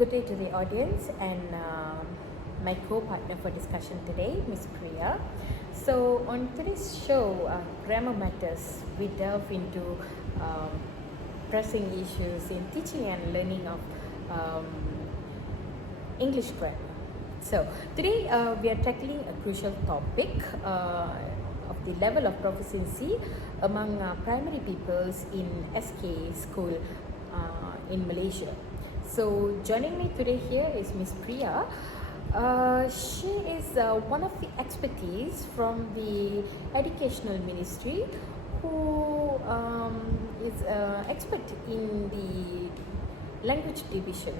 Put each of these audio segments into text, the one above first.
Good day to the audience and my co-partner for discussion today, Miss PRIYAH. So on today's show, Grammar Matters, we delve into pressing issues in teaching and learning of English grammar. So today we are tackling a crucial topic of the level of proficiency among primary pupils in SK school in Malaysia. So joining me today here is Miss PRIYAH. She is one of the expertise from the Educational Ministry who is expert in the language division.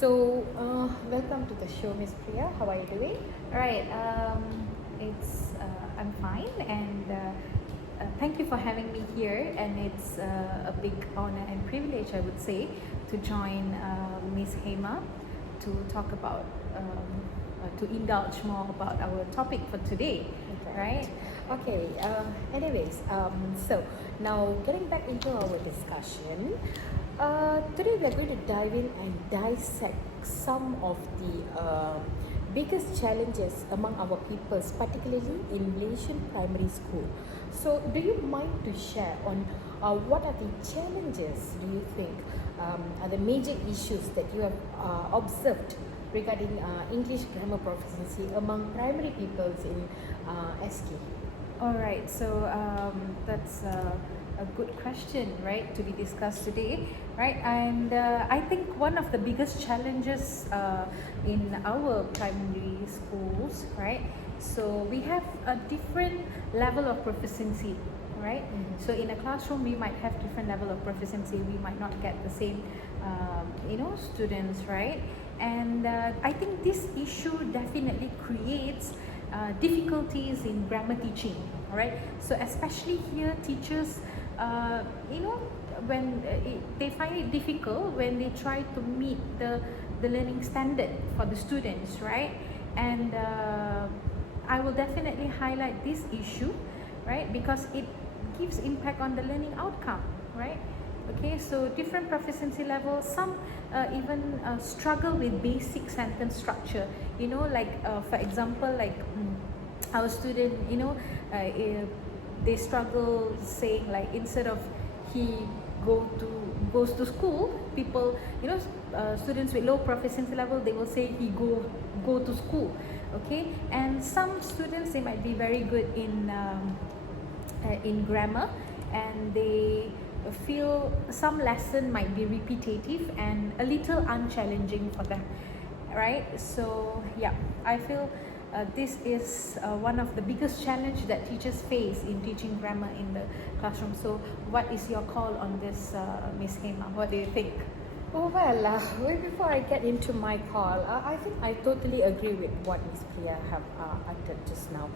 So welcome to the show, Miss PRIYAH. How are you doing? Right, I'm fine, and thank you for having me here, and it's a big honor and privilege, I would say, to join Miss Hema to talk about, to indulge more about our topic for today, right? Okay, anyways, so now getting back into our discussion, today we are going to dive in and dissect some of the biggest challenges among our peoples, particularly in Malaysian primary school. So do you mind to share on what are the challenges do you think are the major issues that you have observed regarding English grammar proficiency among primary pupils in SK? Alright, so that's a good question, right, to be discussed today, right? And I think one of the biggest challenges in our primary schools, right? So we have a different level of proficiency, right? So in a classroom, we might have different level of proficiency. We might not get the same, students, right? And I think this issue definitely creates difficulties in grammar teaching, right? So especially here, teachers, when they find it difficult when they try to meet the learning standard for the students, right? And I will definitely highlight this issue, right? Because it gives impact on the learning outcome, right? Okay, so different proficiency levels, some even struggle with basic sentence structure, like for example, like our student, they struggle saying, like, instead of he goes to school, people, students with low proficiency level, they will say he go to school. Okay, and some students, they might be very good in grammar, and they feel some lesson might be repetitive and a little unchallenging for them, right? So yeah, I feel this is one of the biggest challenge that teachers face in teaching grammar in the classroom. So what is your call on this, Miss Hema? What do you think? Oh, well, before I get into my call, I think I totally agree with what Ms. PRIYAH have uttered just now.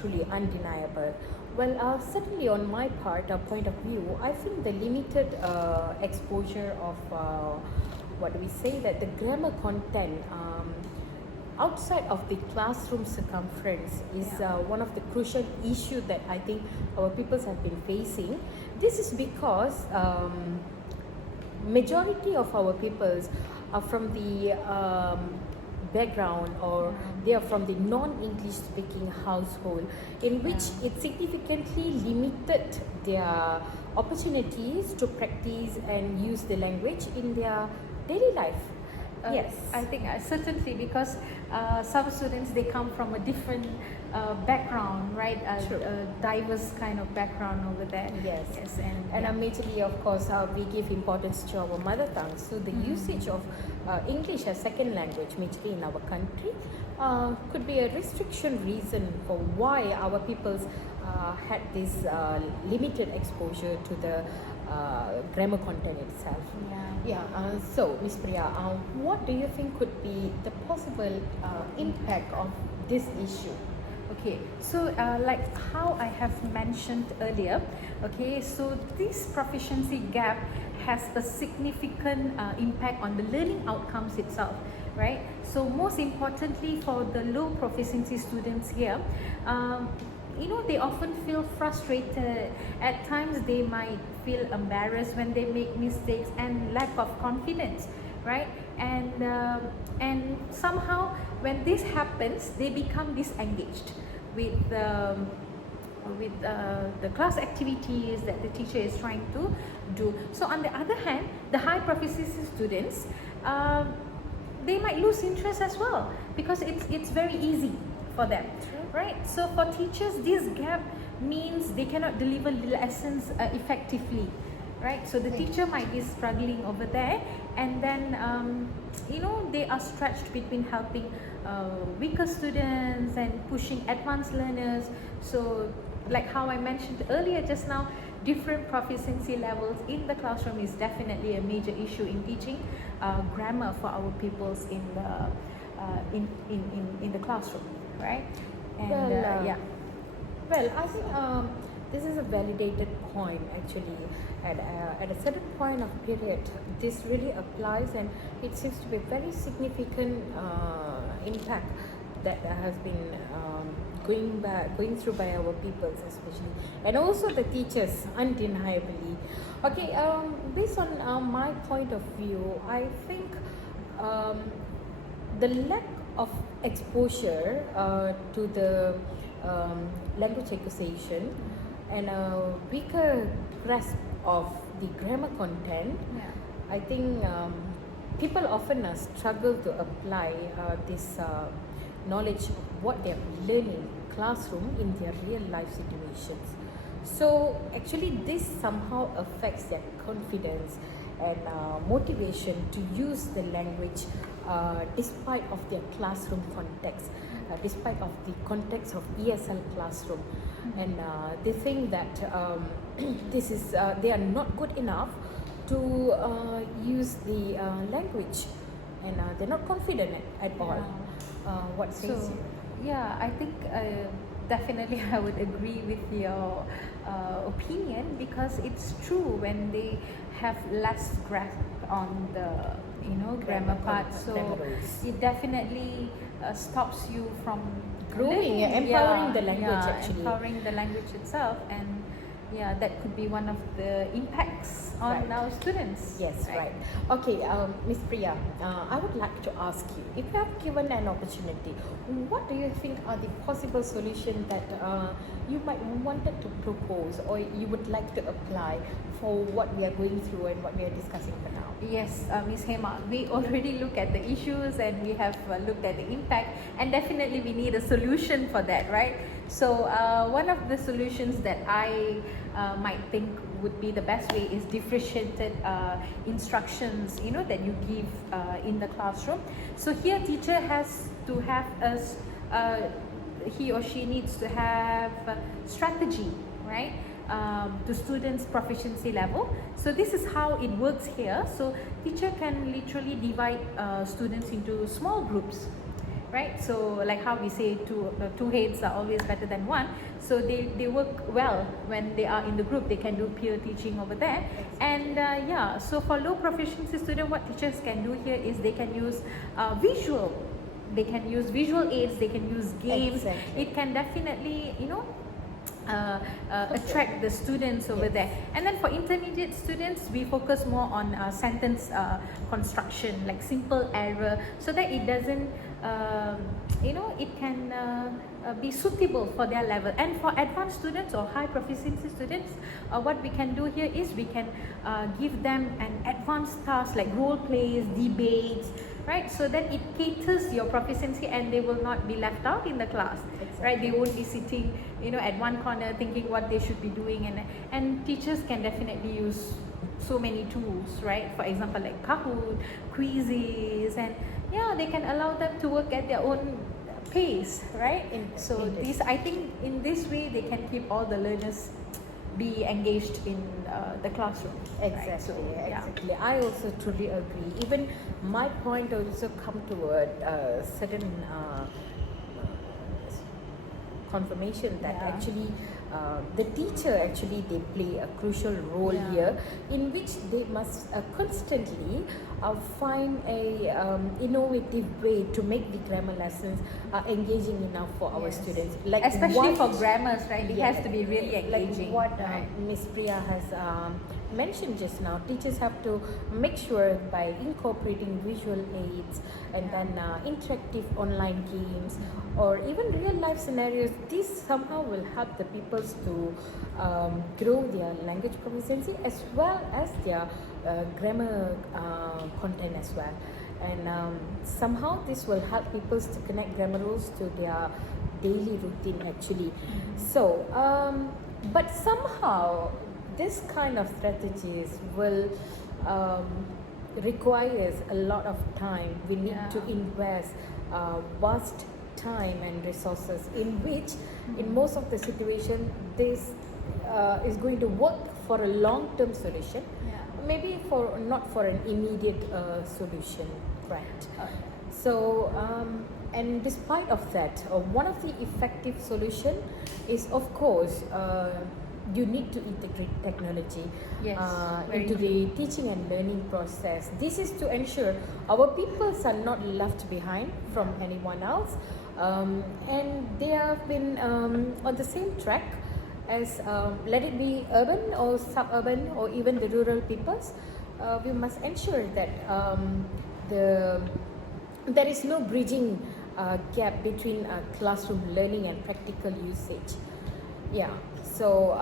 Truly undeniable. Well, certainly on my part, point of view, I think the limited exposure of what do we say, that the grammar content outside of the classroom circumference is one of the crucial issues that I think our peoples have been facing. This is because majority of our peoples are from the background, or they are from the non-English speaking household, in which it significantly limited their opportunities to practice and use the language in their daily life. Yes, I think certainly, because some students, they come from a different background, right? A diverse kind of background over there. Yes, and majorly, of course, we give importance to our mother tongue. So the usage of English as second language, majorly in our country, could be a restriction reason for why our peoples had this limited exposure to the grammar content itself. So Ms. PRIYAH, what do you think could be the possible impact of this issue? Okay, so like how I have mentioned earlier, okay, so this proficiency gap has a significant impact on the learning outcomes itself, right? So most importantly, for the low proficiency students here, they often feel frustrated. At times they might feel embarrassed when they make mistakes, and lack of confidence, right? And somehow when this happens, they become disengaged with the class activities that the teacher is trying to do. So on the other hand, the high proficiency students, they might lose interest as well, because it's very easy for them, right? So for teachers, this gap means they cannot deliver lessons effectively, right? So the teacher might be struggling over there, and then they are stretched between helping weaker students and pushing advanced learners. So like how I mentioned earlier just now, different proficiency levels in the classroom is definitely a major issue in teaching grammar for our pupils in the classroom, right? And Well, Well, I think this is a validated point actually. At a certain point of period, this really applies, and it seems to be a very significant impact that has been going through by our pupils especially, and also the teachers undeniably. Okay, based on my point of view, I think the lack of exposure to the language acquisition and a weaker grasp of the grammar content, I think people often struggle to apply this knowledge of what they're learning in classroom in their real life situations. So actually this somehow affects their confidence and motivation to use the language despite of their classroom context, despite of the context of ESL classroom. And they think that this is they are not good enough to use the language, and they're not confident at all. What says you? Yeah, I think definitely I would agree with your opinion, because it's true when they have less grasp on the grammar part, so it definitely stops you from growing, empowering the language actually. Empowering the language itself, and that could be one of the impacts on our students. Yes, right. Okay, Miss Priya, I would like to ask you, if you have given an opportunity, what do you think are the possible solutions that you might wanted to propose, or you would like to apply for what we are going through and what we are discussing for now? Yes, Ms. Hema, we already look at the issues and we have looked at the impact, and definitely we need a solution for that, right? So one of the solutions that I might think would be the best way is differentiated instructions, that you give in the classroom. So here teacher has to have he or she needs to have strategy, right? To students' proficiency level. So this is how it works here. So teacher can literally divide students into small groups, right? So like how we say two heads are always better than one. So they work well when they are in the group. They can do peer teaching over there. And so for low proficiency student, what teachers can do here is they can use visual. They can use visual aids. They can use games. Exactly. It can definitely, attract the students over there. And then for intermediate students, we focus more on sentence construction, like simple error, so that it doesn't it can be suitable for their level. And for advanced students or high proficiency students, what we can do here is we can give them an advanced task like role plays, debates, right? So that it caters your proficiency and they will not be left out in the class. Right? They won't be sitting at one corner thinking what they should be doing, and teachers can definitely use so many tools, right? For example, like Kahoot, quizzes, and they can allow them to work at their own pace, right? I think in this way they can keep all the learners be engaged in the classroom. Exactly, right? So, exactly. I also truly agree. Even my point also come toward certain confirmation that actually the teacher they play a crucial role here, in which they must constantly find a innovative way to make the grammar lessons engaging enough for our students, like especially for grammars, right? It has to be really engaging. Like what Miss Priya mentioned just now, teachers have to make sure by incorporating visual aids and then interactive online games or even real life scenarios. This somehow will help the pupils to grow their language proficiency as well as their grammar content as well. And somehow this will help pupils to connect grammar rules to their daily routine actually. So but somehow this kind of strategies will requires a lot of time. We need to invest vast time and resources, in which in most of the situation this is going to work for a long-term solution, maybe for not for an immediate solution, right? So and despite of that, one of the effective solution is of course you need to integrate technology into the teaching and learning process. This is to ensure our pupils are not left behind from anyone else, and they have been on the same track as let it be urban or suburban or even the rural peoples. We must ensure that there is no bridging gap between classroom learning and practical usage. So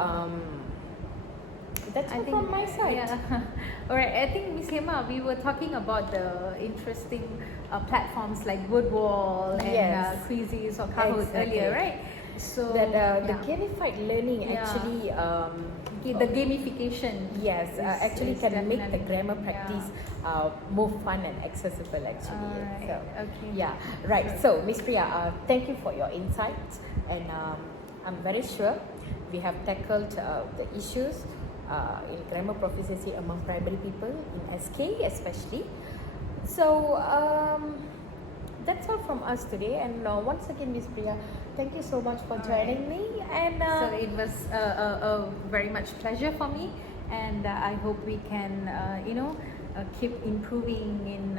that's all from my side. Alright, I think Miss Hema, we were talking about the interesting platforms like Woodwall and quizzes or Kahoot earlier, right? So that the gamified learning actually the gamification actually can make the grammar practice more fun and accessible actually. So Miss Priya, thank you for your insights, and I'm very sure we have tackled the issues in grammar proficiency among primary people in SK especially. So that's all from us today, and once again Miss Priya, thank you so much for joining me, and so it was a very much pleasure for me, and I hope we can keep improving in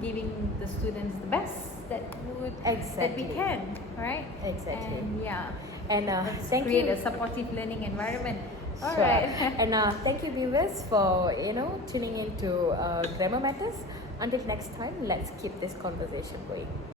giving the students the best that we can, right? And thank create you. a supportive learning environment. Alright. And thank you viewers for tuning in to Grammar Matters. Until next time, let's keep this conversation going.